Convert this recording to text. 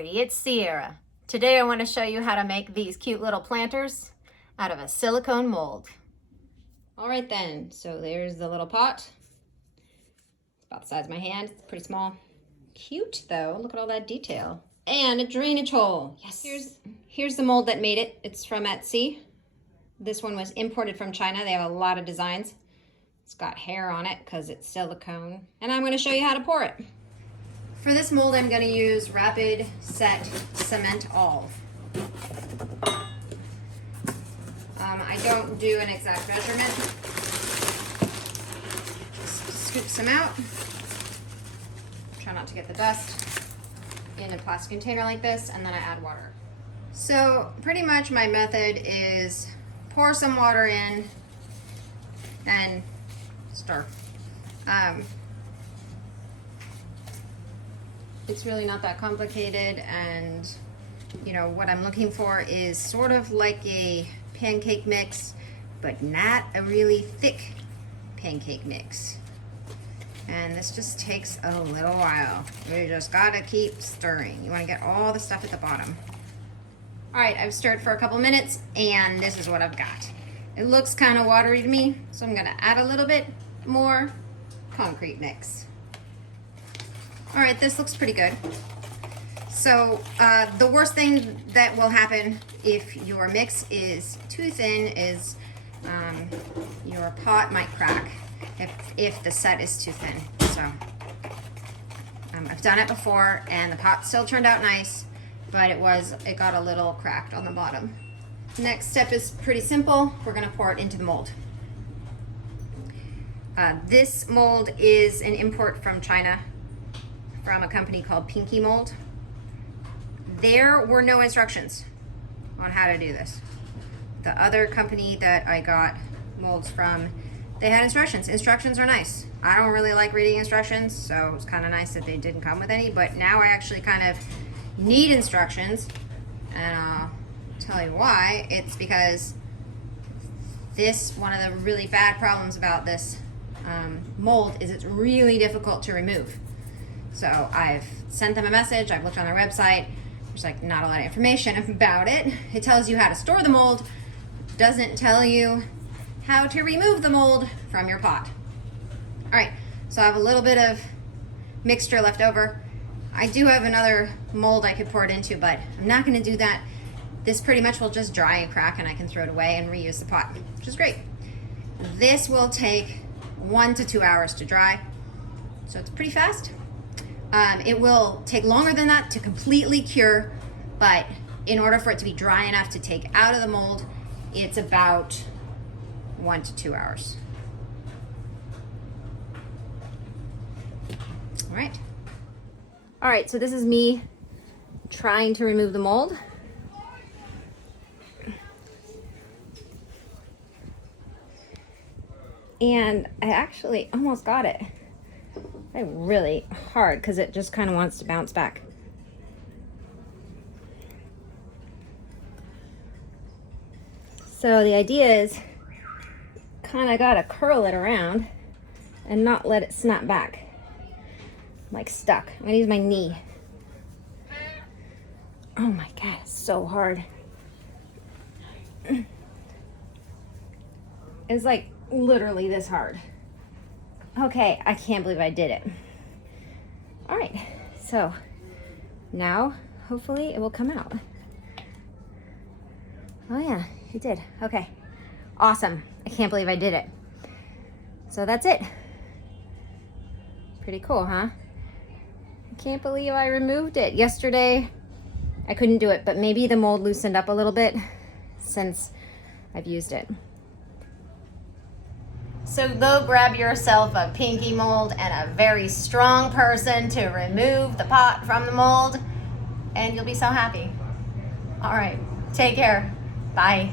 Howdy, it's Sierra. Today I want to show you how to make these cute little planters out of a silicone mold. All right then, so there's the little pot. It's about the size of my hand, it's pretty small. Cute though, look at all that detail. And a drainage hole, yes. Here's the mold that made it. It's from Etsy. This one was imported from China. They have a lot of designs. It's got hair on it because it's silicone. And I'm going to show you how to pour it. For this mold, I'm going to use Rapid Set Cement Olive. I don't do an exact measurement. Just scoop some out. Try not to get the dust in a plastic container like this, and then I add water. So pretty much my method is pour some water in and stir. It's really not that complicated, and you know what I'm looking for is sort of like a pancake mix, but not a really thick pancake mix. And this just takes a little while. You just gotta keep stirring. You wanna get all the stuff at the bottom. All right, I've stirred for a couple minutes and this is what I've got. It looks kind of watery to me, so I'm gonna add a little bit more concrete mix. All right, this looks pretty good. So the worst thing that will happen if your mix is too thin is your pot might crack if the set is too thin. So I've done it before and the pot still turned out nice, but it got a little cracked on the bottom. Next step is pretty simple. We're gonna pour it into the mold. This mold is an import from China, from a company called Pinkymold. There were no instructions on how to do this. The other company that I got molds from, they had instructions. Instructions are nice. I don't really like reading instructions, so it's kind of nice that they didn't come with any, but now I actually kind of need instructions, and I'll tell you why. It's because one of the really bad problems about this mold is it's really difficult to remove. So I've sent them a message, I've looked on their website, there's like not a lot of information about it. It tells you how to store the mold, doesn't tell you how to remove the mold from your pot. All right, so I have a little bit of mixture left over. I do have another mold I could pour it into, but I'm not gonna do that. This pretty much will just dry and crack and I can throw it away and reuse the pot, which is great. This will take 1 to 2 hours to dry, so it's pretty fast. It will take longer than that to completely cure, but in order for it to be dry enough to take out of the mold, it's about 1 to 2 hours. All right. All right, so this is me trying to remove the mold. And I actually almost got it. Really hard because it just kind of wants to bounce back. So the idea is kind of gotta curl it around and not let it snap back. Like stuck. I'm gonna use my knee. Oh my God, it's so hard. It's like literally this hard. Okay, I can't believe I did it. All right, so now hopefully it will come out. Oh yeah, it did. Okay, awesome. I can't believe I did it. So that's it. Pretty cool, huh? I can't believe I removed it. Yesterday, I couldn't do it, but maybe the mold loosened up a little bit since I've used it. So go grab yourself a Pinkymold and a very strong person to remove the pot from the mold, and you'll be so happy. All right, take care. Bye.